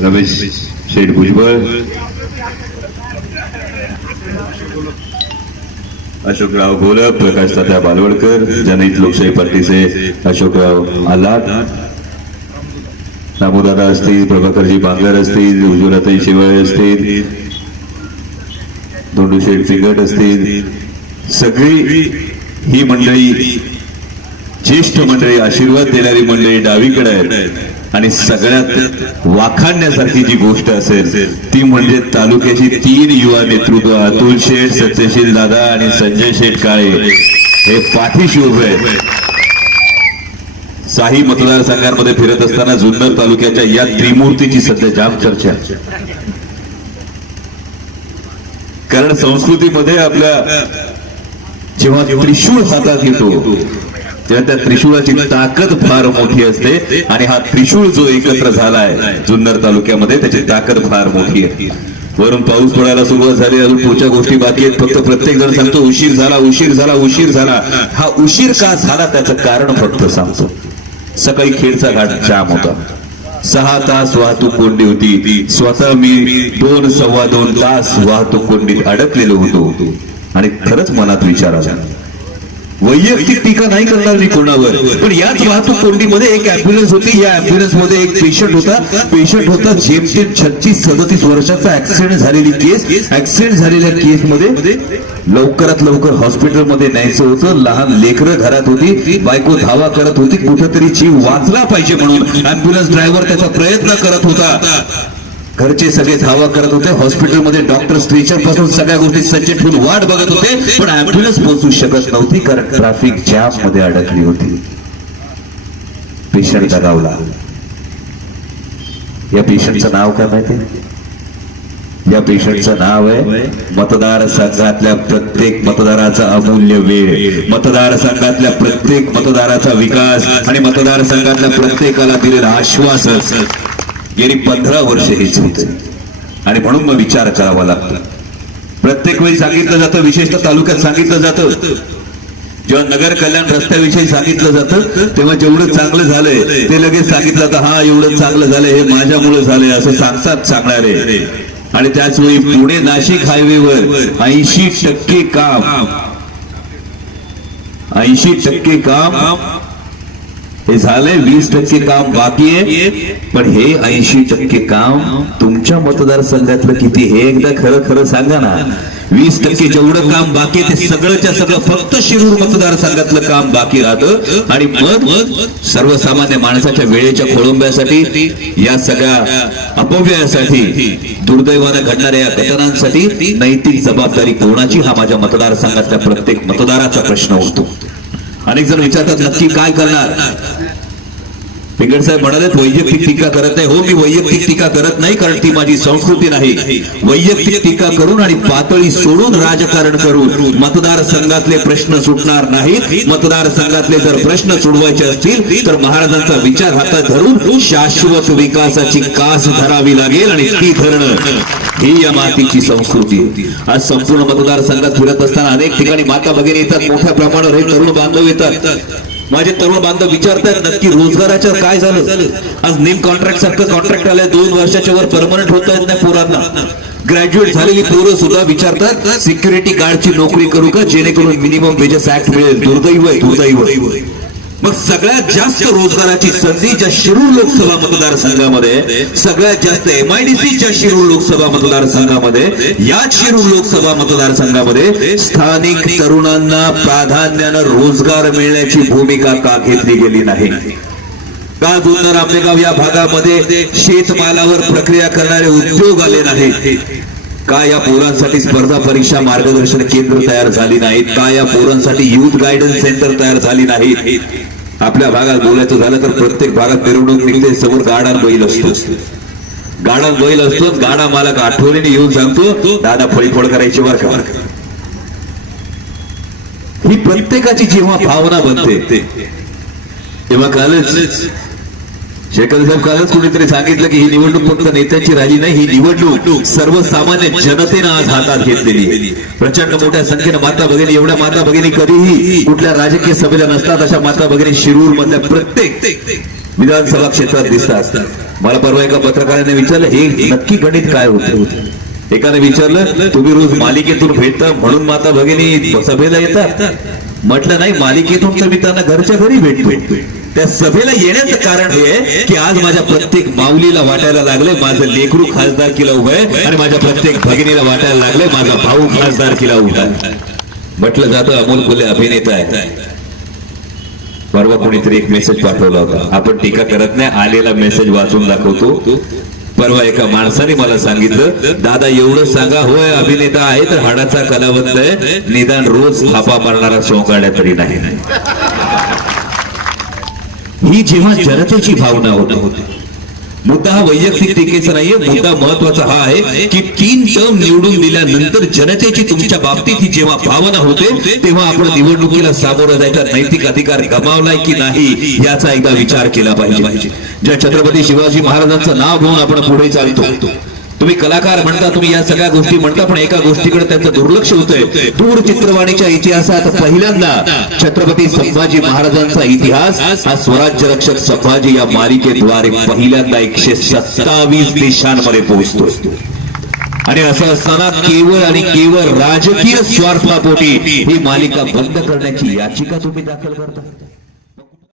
रमेश शेठ भुजबळ अशोकराव गोलप प्रकाश तात्या बालवडकर जनहित लोकशाही पार्टीचे अशोकराव आल्हाद दामोदादा असतील प्रभाकरजी बांगर असतील उज्ज्वलाताई शिवाय असतील दोंडू शेठ चिंगट असतील. सगळी ही मंडळी ज्येष्ठ मंडळी आशीर्वाद देणारी मंडळी डावीकडे आहेत. आणि सगळ्यात वाखाणण्यासारखी जी गोष्ट असेल ती म्हणजे तालुक्याची तीन युवा नेतृत्व अतुल शेठ सत्यशील दादा आणि संजय शेठ काळे. हे पाठीशी उभे आहेत. साही मतदारसंघांमध्ये फिरत असताना जुन्नर तालुक्याच्या या त्रिमूर्तीची सध्या जाम चर्चा कारण संस्कृतीमध्ये आपल्या जेव्हा त्रिशूळ हातात येतो तेव्हा त्या त्रिशूळाची ताकद फार मोठी असते आणि हा त्रिशूळ जो एकत्र झालाय जुन्नर तालुक्यामध्ये त्याची ताकद फार मोठी आहे. वरून पाऊस पडायला सुरुवात झाली अजून पुढच्या गोष्टी बाकी आहेत. फक्त प्रत्येक जण सांगतो उशीर झाला उशीर झाला उशीर झाला. हा उशीर का झाला त्याचं कारण फक्त सांगतो. सकाळी खेडचा घाट जाम होता. सहा तास वाहतूक कोंडी होती. स्वतः मी दोन सव्वा दोन तास वाहतूक कोंडीत अडकलेलो होतो. आणि खरंच मनात विचार आला. वैयक्तिक टीका नाही करणार मी कोणावर. पण याच वाहतूक कोंडीमध्ये एक अँब्युलन्स होती. या अँब्युलन्समध्ये एक पेशंट होता. पेशंट होता जेमतेम छत्तीस सदतीस वर्षाचा ऍक्सिडेंट झालेली केस ऍक्सिडेंट झालेल्या केस मध्ये लवकरात लवकर हॉस्पिटलमध्ये न्यायचं होतं. लहान लेकरं घरात होती. बायको धावा करत होती. कुठेतरी जीव वाचला पाहिजे म्हणून अँब्युलन्स ड्रायव्हर त्याचा प्रयत्न करत होता. घरचे सगळे धावा करत होते. हॉस्पिटलमध्ये डॉक्टर स्ट्रेचरपासून सगळ्या गोष्टी सज्ज ठेवून वाट बघत होते. पण अँब्युलन्स पोहोचू शकत नव्हती कारण ट्रॅफिक जॅममध्ये अडकली होती. पेशंट दगावला या पेशंटचं नाव काय माहिती? या पेशंटचं नाव आहे मतदार संघातल्या प्रत्येक मतदाराचा अमूल्य वेळ. मतदार संघातल्या प्रत्येक मतदाराचा विकास आणि मतदार संघातल्या प्रत्येकाला दिलेलं आश्वासन. गेली पंधरा वर्ष हेच होते आणि म्हणून मग विचार करावा लागतो. प्रत्येक वेळी सांगितलं जातं विशेषतः तालुक्यात सांगितलं जातं. जेव्हा नगर कल्याण रस्त्याविषयी सांगितलं जातं तेव्हा जेवढं चांगलं झालंय ते लगेच सांगितलं जातं हा एवढं चांगलं झालंय हे माझ्यामुळे झालंय असं सांगतात सांगणारे. आणि त्याच वेळी पुणे नाशिक हायवेवर ऐंशी टक्के काम. ऐंशी टक्के काम हे झालंय वीस टक्के काम बाकी आहे. पण हे ऐंशी टक्के काम तुमच्या मतदारसंघातलं किती हे एकदा खरं खरं सांगा ना. वीस टक्के जेवढं काम बाकी ते सगळंच्या सगळं फक्त शिरूर मतदारसंघातलं काम बाकी राहतं. आणि मग सर्वसामान्य माणसाच्या वेळेच्या खोळंब्यासाठी या सगळ्या अपव्ययासाठी दुर्दैवानं घडणाऱ्या या घटनांसाठी नैतिक जबाबदारी कोणाची हा माझ्या मतदारसंघातल्या प्रत्येक मतदाराचा प्रश्न उठतो अनेक जण विचारतात नक्की काय करणार? पिंगड साहेब म्हणाले वैयक्तिक टीका करत नाही. हो मी वैयक्तिक टीका करत नाही कारण ती माझी संस्कृती नाही. वैयक्तिक टीका करून आणि पातळी सोडून राजकारण करून मतदारसंघातले प्रश्न सुटणार नाहीत. मतदारसंघातले जर प्रश्न सोडवायचे असतील तर महाराजांचा विचार हातात धरून शाश्वत विकासाची कास धरावी लागेल आणि ती धरणं ही या मातीची संस्कृती होती. आज संपूर्ण मतदारसंघात फिरत असताना अनेक ठिकाणी माता भगिनी येतात मोठ्या प्रमाणावर हे तरुण बांधव येतात. माझे तरुण बांधव विचारतात नक्की रोजगाराच्या काय झालं? आज नेम कॉन्ट्रॅक्ट सारखं कॉन्ट्रॅक्ट आलंय दोन वर्षाच्या वर परमनंट होता येत नाही पोरांना. ग्रॅज्युएट झालेली पोरं सुद्धा विचारतात सिक्युरिटी गार्डची नोकरी करू का? जेणेकरून मिनिमम वेजेस ऍक्ट मिळेल. दुर्दैव आहे दुर्दैव मग सगळ्यात जास्त रोजगाराची संधी ज्या शिरूर लोकसभा मतदारसंघामध्ये सगळ्यात जास्त एमआयडीसीच्या शिरूर लोकसभा मतदारसंघामध्ये याच शिरूर लोकसभा मतदारसंघामध्ये स्थानिक तरुणांना प्राधान्यानं रोजगार मिळण्याची भूमिका का घेतली गेली नाही? का जुन्नर आंबेगाव या भागामध्ये शेतमालावर प्रक्रिया करणारे उद्योग आले नाही का या पोरांसाठी स्पर्धा परीक्षा मार्गदर्शन केंद्र तयार झाली नाहीत? का या पोरांसाठी युथ गायडन्स सेंटर तयार झाली नाहीत? आपल्या भागात बोलायचं झालं तर प्रत्येक भागात मिरवणूक निघते समोर गाडा बैल असतो. गाडा बैल असतो गाडा मालक आठवणीने येऊन सांगतो दादा फळीफोड करायची बर का? ही प्रत्येकाची जेव्हा भावना बनते तेव्हा कालच शेखर साहेब कालच कुणीतरी सांगितलं की ही निवडणूक फक्त नेत्यांची राहिली नाही ही निवडणूक सर्वसामान्य जनतेनं आज हातात घेतलेली प्रचंड मोठ्या संख्येनं माता भगिनी एवढ्या माता भगिनी कधीही कुठल्या राजकीय सभेला नसतात अशा माता भगिनी शिरूर मधल्या प्रत्येक विधानसभा क्षेत्रात दिसतात. मला परवा एका पत्रकाराने विचारलं हे नक्की गणित काय होत? एकाने विचारलं तुम्ही रोज मालिकेतून भेटता म्हणून माता भगिनी सभेला येतात. म्हटलं नाही मालिकेतून तर मी त्यांना घरच्या घरी भेट भेटतोय त्या सभेला येण्याचं कारण हे की आज माझ्या प्रत्येक माऊलीला वाटायला लागले माझं लेकरू खासदारकीला उभं आहे आणि माझ्या प्रत्येक भगिनीला वाटायला लागले माझा भाऊ खासदारकीला उभा म्हटलं जातं अमोल फुले अभिनेता आहे परवा कोणीतरी एक मेसेज पाठवला होता. आपण टीका करत नाही आलेला मेसेज वाचून दाखवतो. परवा एका माणसाने मला सांगितलं दादा एवढं सांगा होय अभिनेता आहे तर हाडाचा कलावंत आहे. निदान रोज थापा मारणारा सोंगाड्या तरी नाही. ही जेव्हा जनतेची भावना होती मुद्दा हा वैयक्तिक टीकेचा नाहीये मुद्दा महत्त्वाचा हा आहे की तीन टर्म निवडून दिल्यानंतर जनतेची तुमच्या बाबतीत ही जेव्हा भावना होते तेव्हा आपण निवडणुकीला सामोरं जायचा नैतिक अधिकार गमावलाय की नाही याचा एकदा विचार केला पाहिजे. ज्या छत्रपती शिवाजी महाराजांचं नाव घेऊन आपण पुढे चालतो तुम्ही कलाकार म्हणता तुम्ही या सगळ्या गोष्टी म्हणता पण एका गोष्टीकडे त्यांचं दुर्लक्ष होतंय. दूरचित्रवाणीच्या इतिहासात पहिल्यांदा छत्रपती संभाजी महाराजांचा इतिहास हा स्वराज्य रक्षक संभाजी या मालिकेद्वारे पहिल्यांदा एकशे सत्तावीस देशांमध्ये पोहोचतो आणि असं असताना केवळ आणि केवळ राजकीय स्वार्थापोटी ही मालिका बंद करण्याची याचिका तुम्ही दाखल करता.